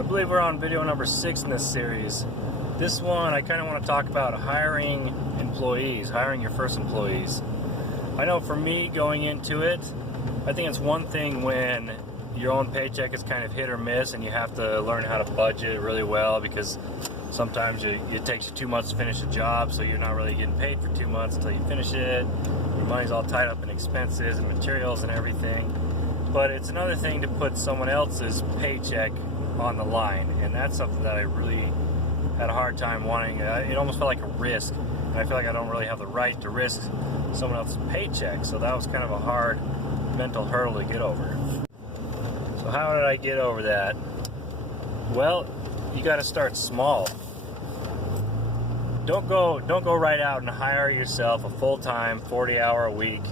So I believe we're on video number 6 in this series. This one I kind of want to talk about hiring employees, hiring your first employees. I know for me going into it, I think it's one thing when your own paycheck is kind of hit or miss and you have to learn how to budget really well, because sometimes it takes you 2 months to finish a job, so you're not really getting paid for 2 months until you finish it. Your money's all tied up in expenses and materials and everything. But it's another thing to put someone else's paycheck on the line, and that's something that I really had a hard time wanting. It almost felt like a risk, and I feel like I don't really have the right to risk someone else's paycheck, so that was kind of a hard mental hurdle to get over. So how did I get over that? Well, you got to start small. Don't go right out and hire yourself a full-time 40-hour-a-week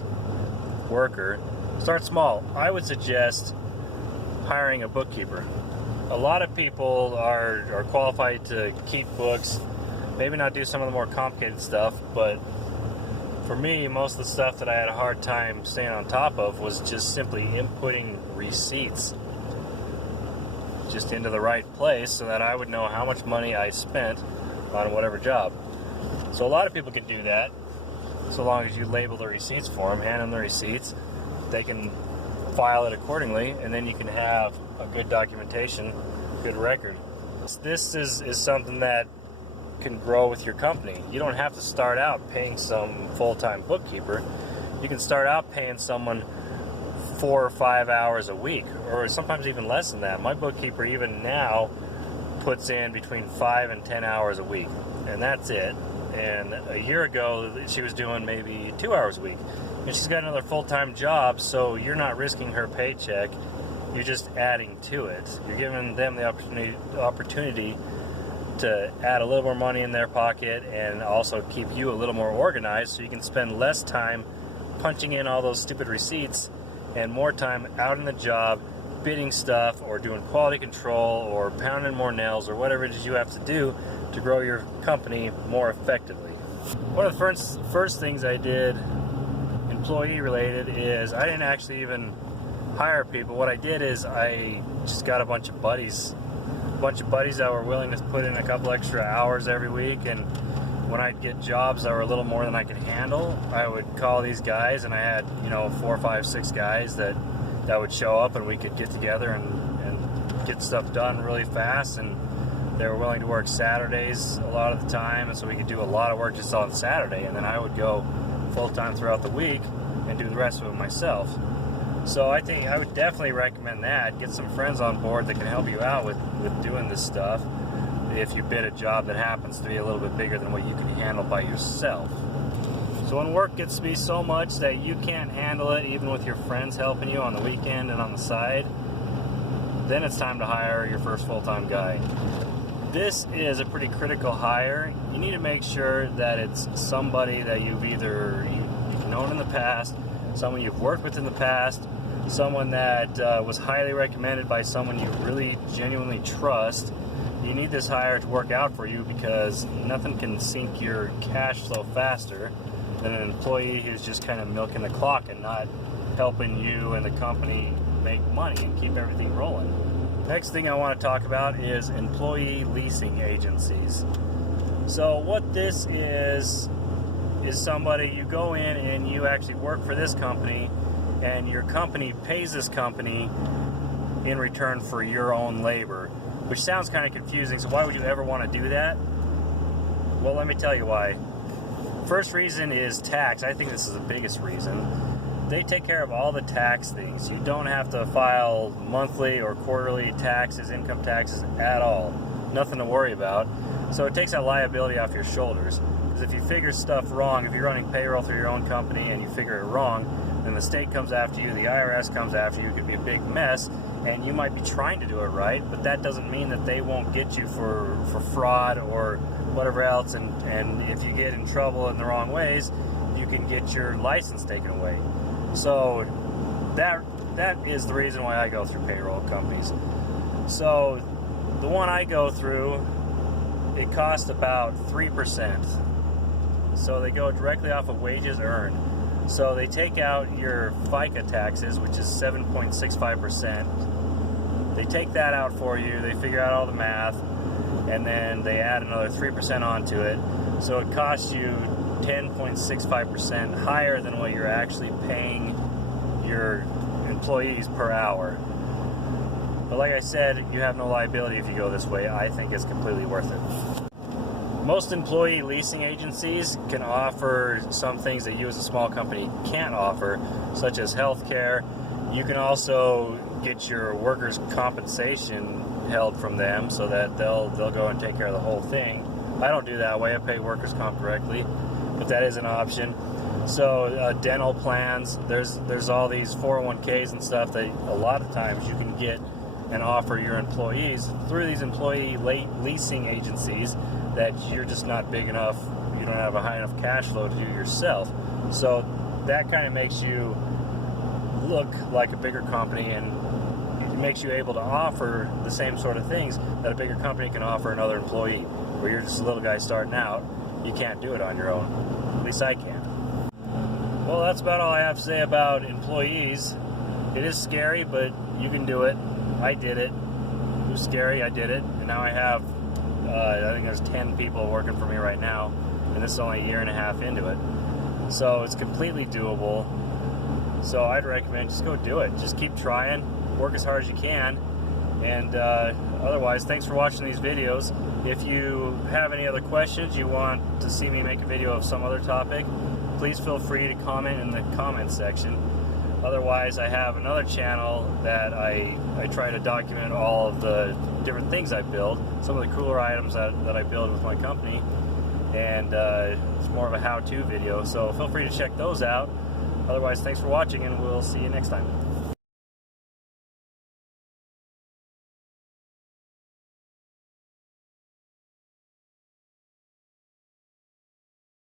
worker. Start small. I would suggest hiring a bookkeeper. A lot of people are qualified to keep books, maybe not do some of the more complicated stuff, but for me, most of the stuff that I had a hard time staying on top of was just simply inputting receipts just into the right place so that I would know how much money I spent on whatever job. So a lot of people can do that, so long as you label the receipts for them, hand them the receipts, they can file it accordingly, and then you can have a good documentation, good record. This is something that can grow with your company. You don't have to start out paying some full-time bookkeeper. You can start out paying someone 4 or 5 hours a week, or sometimes even less than that. My bookkeeper even now puts in between 5 and 10 hours a week, and that's it. And a year ago she was doing maybe 2 hours a week, and she's got another full-time job, so you're not risking her paycheck, you're just adding to it. You're giving them the opportunity to add a little more money in their pocket and also keep you a little more organized, so you can spend less time punching in all those stupid receipts and more time out in the job bidding stuff or doing quality control or pounding more nails or whatever it is you have to do to grow your company more effectively. One of the first things I did employee related is I didn't actually even hire people. What I did is I just got a bunch of buddies that were willing to put in a couple extra hours every week, and when I'd get jobs that were a little more than I could handle, I would call these guys, and I had 4, 5, 6 guys that would show up, and we could get together and get stuff done really fast. And they were willing to work Saturdays a lot of the time, and so we could do a lot of work just on Saturday, and then I would go full-time throughout the week and do the rest of it myself. So I think I would definitely recommend that. Get some friends on board that can help you out with doing this stuff if you bid a job that happens to be a little bit bigger than what you can handle by yourself. So when work gets to be so much that you can't handle it, even with your friends helping you on the weekend and on the side, then it's time to hire your first full-time guy. This is a pretty critical hire. You need to make sure that it's somebody that you've known in the past, someone you've worked with in the past, someone that was highly recommended by someone you really genuinely trust. You need this hire to work out for you, because nothing can sink your cash flow faster than an employee who's just kind of milking the clock and not helping you and the company make money and keep everything rolling. Next thing I want to talk about is employee leasing agencies. So what this is somebody, you go in and you actually work for this company, and your company pays this company in return for your own labor, which sounds kind of confusing. So why would you ever want to do that? Well, let me tell you why. First reason is tax. I think this is the biggest reason. They take care of all the tax things. You don't have to file monthly or quarterly taxes, income taxes at all. Nothing to worry about. So it takes that liability off your shoulders. Because if you figure stuff wrong, if you're running payroll through your own company and you figure it wrong, then the state comes after you, the IRS comes after you, it could be a big mess, and you might be trying to do it right, but that doesn't mean that they won't get you for fraud or whatever else, and if you get in trouble in the wrong ways, you can get your license taken away. So that is the reason why I go through payroll companies. So the one I go through, it costs about 3%. So they go directly off of wages earned. So they take out your FICA taxes, which is 7.65%. They take that out for you, they figure out all the math, and then they add another 3% onto it. So it costs you 10.65% higher than what you're actually paying your employees per hour. But like I said, you have no liability if you go this way. I think it's completely worth it. Most employee leasing agencies can offer some things that you as a small company can't offer, such as health care. You can also get your workers' compensation held from them so that they'll go and take care of the whole thing. I don't do that way. I pay workers' comp directly, but that is an option. So dental plans, there's all these 401ks and stuff that a lot of times you can get and offer your employees through these employee leasing agencies that you're just not big enough, you don't have a high enough cash flow to do yourself. So that kind of makes you look like a bigger company, and it makes you able to offer the same sort of things that a bigger company can offer another employee. Where you're just a little guy starting out, you can't do it on your own. At least I can't. Well, that's about all I have to say about employees. It is scary, but you can do it. I did it. It was scary, I did it. And now I have, I think there's 10 people working for me right now, and this is only a year and a half into it. So it's completely doable. So I'd recommend just go do it. Just keep trying, work as hard as you can, and otherwise, thanks for watching these videos. If you have any other questions, you want to see me make a video of some other topic, please feel free to comment in the comment section. Otherwise, I have another channel that I try to document all of the different things I build, some of the cooler items that I build with my company, and it's more of a how-to video, so feel free to check those out. Otherwise, thanks for watching, and we'll see you next time.